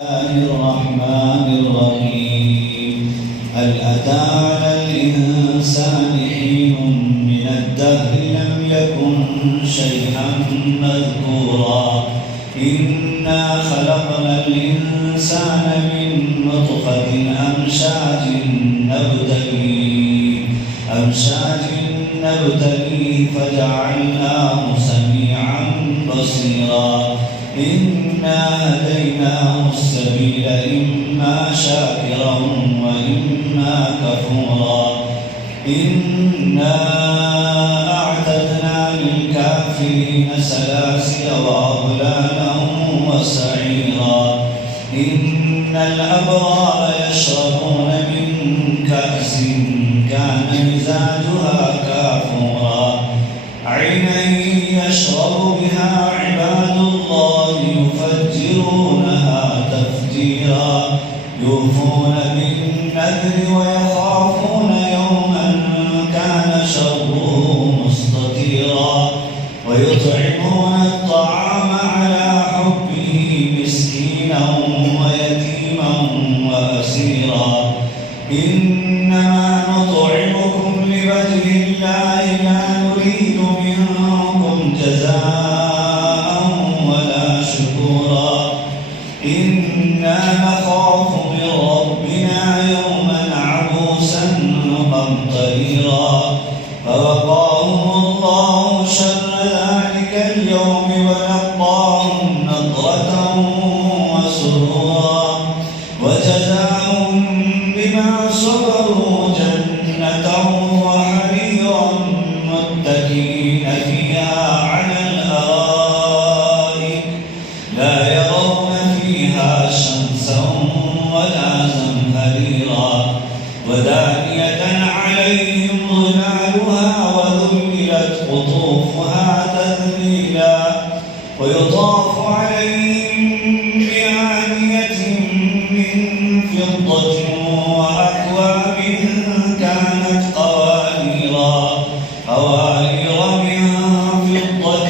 الرحمن الرحيم. هل أتى على الإنسان حين من الدهر لم يكن شيئا مذكورا إنا خلقنا الإنسان من نطفة أمشاج فجعلناه سميعا بصيرا إنا هديناه السبيل إما شاكرا وإما كفورا إنا أعتدنا للكافرين سلاسل وأغلالا وسعيرا إن الأبرار يشربون من كأس كان مزاجها كافورا عينا يشرب بها عباد الله يفجرونها تفجيرا يوفون بالنذر ويخافون يوما كان شره مستطيرا ويطعمون الطعام على حبه مسكينا ويتيما وأسيرا إنما نطعمكم لوجه الله لا نريد منكم جزاء ولا شكورا إنا نخاف من ربنا يوما عبوسا قمطريرا فوقاهم الله شر ذلك اليوم ولقاهم نضرة وسرورا وجزاهم بما صبروا جنة وحريرا متكئين فيها على الأرائك لا يرون فيها شمسا ولا زمهريرا ودانية عليهم ظلالها وذللت قطوفها تذليلا ويطاف عليهم بآنية من فضة وأكواب كانت قوارير من فضة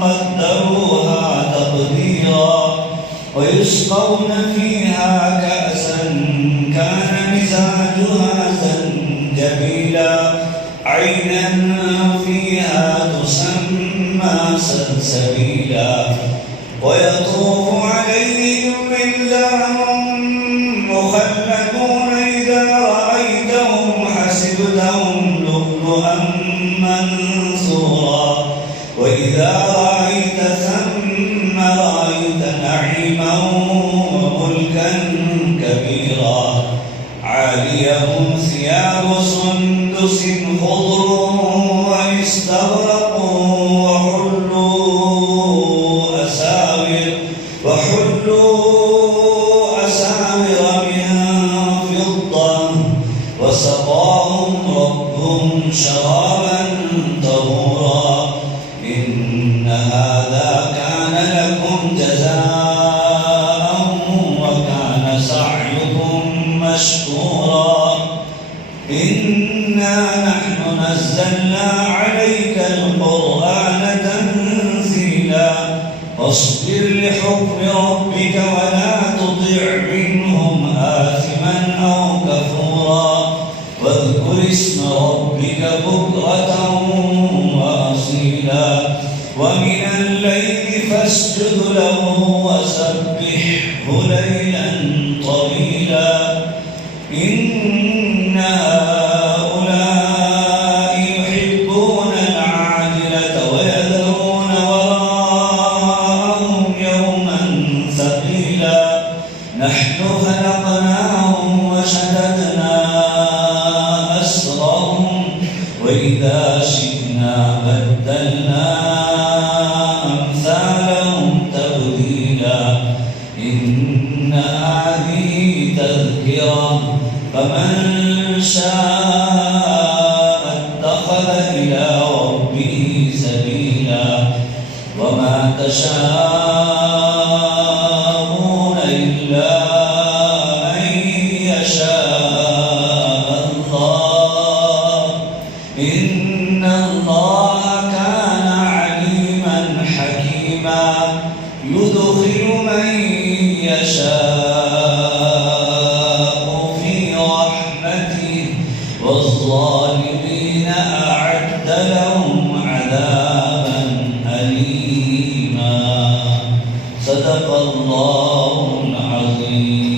قدروها تقديرا ويسقون فيها كأسا كان مزاجها زنجبيلا عينا فيها تسمى سلسبيلا ويطوف عليهم ولدان مخلدون إذا رأيتهم حسبتهم لؤلؤا منثورا وإذا رأيت ثم رأيت نعيما وملكا كبيرا عاليهم ثياب سندس خضر واستبرق وحلوا أساور من فضة وسقاهم ربهم شرابا طهورا إن هذا كان لكم جزاء وكان سعيكم مشكورا إنا نحن نزلنا عليك القرآن تنزيلا واصبر لحكم ربك ولا تطع منهم آثما أو كفورا واذكر اسم ربك بكرة وأصيلا ومن الليل فاسجد له وسبحه ليلا طويلا إن هؤلاء يحبون العاجلة ويذرون وراءهم يوما ثقيلا نحن خلقناهم وشددنا أسرهم وإذا شئنا بدلنا أمثالهم تبديلا إن هذه تذكرة فمن شاء اتخذ إلى ربه سبيلا وما تشاءون إلا أن يشاء الله إن الله كان عليما حكيما يدخل من يشاء والظالمين أعد لهم عذابا أليما. صدق الله العظيم.